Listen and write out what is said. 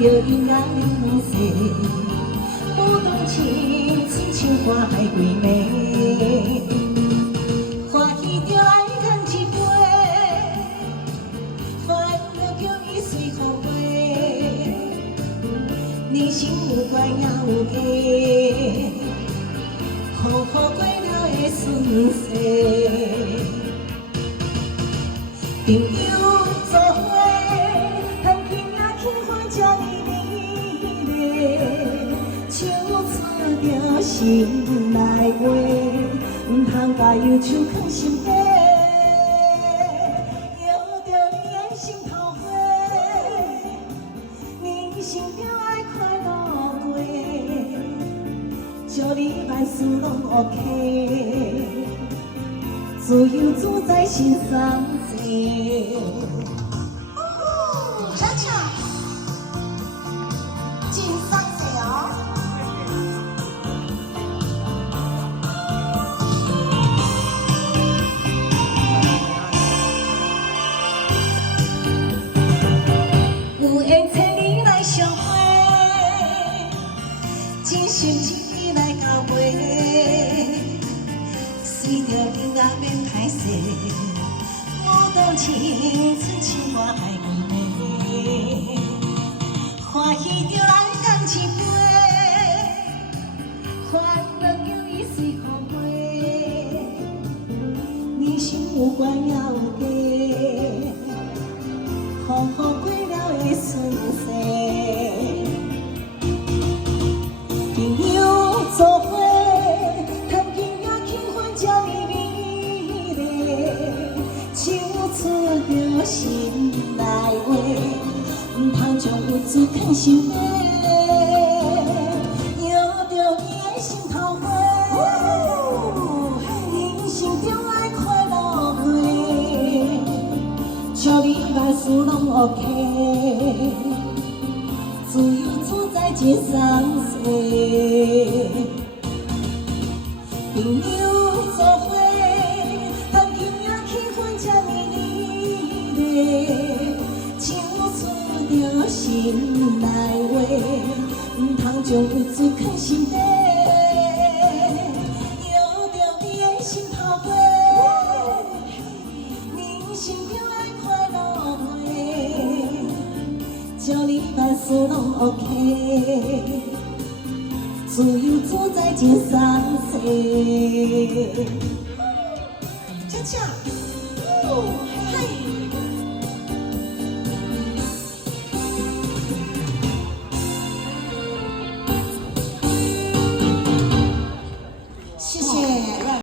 着伊眼两色，不动情，痴情花海归暝。欢喜着爱干一杯，烦恼叫伊随风飞。人生有怪也有假，好好过了会顺遂。朋友做伙，谈天也轻欢这呢美丽，唱出着心内话，唔通把忧愁藏心底，摇着你的心头花，人生就爱快乐过，祝你万事拢 OK， 自由自在心上。小巧，进上水哦。有缘找你来相会，真心真意来交陪，随着你也免歹势。不动情，痴情我爱归暝，欢喜着咱干一杯，烦恼叫伊随风飞。人生有关也有假，好好过了会顺遂。朋友做伙，谈天也轻欢这呢美丽。唱出着心内话，唔通将有志藏心底，摇着你的心头花，人生就爱快乐过，祝你万事拢 OK， 自由自在真爽岁。朋友做伙。唱出着心内话，唔通将有志藏心底，摇着你的心头花，人生就爱快乐过，祝你万事拢 OK， 自由自在真爽岁。小巧。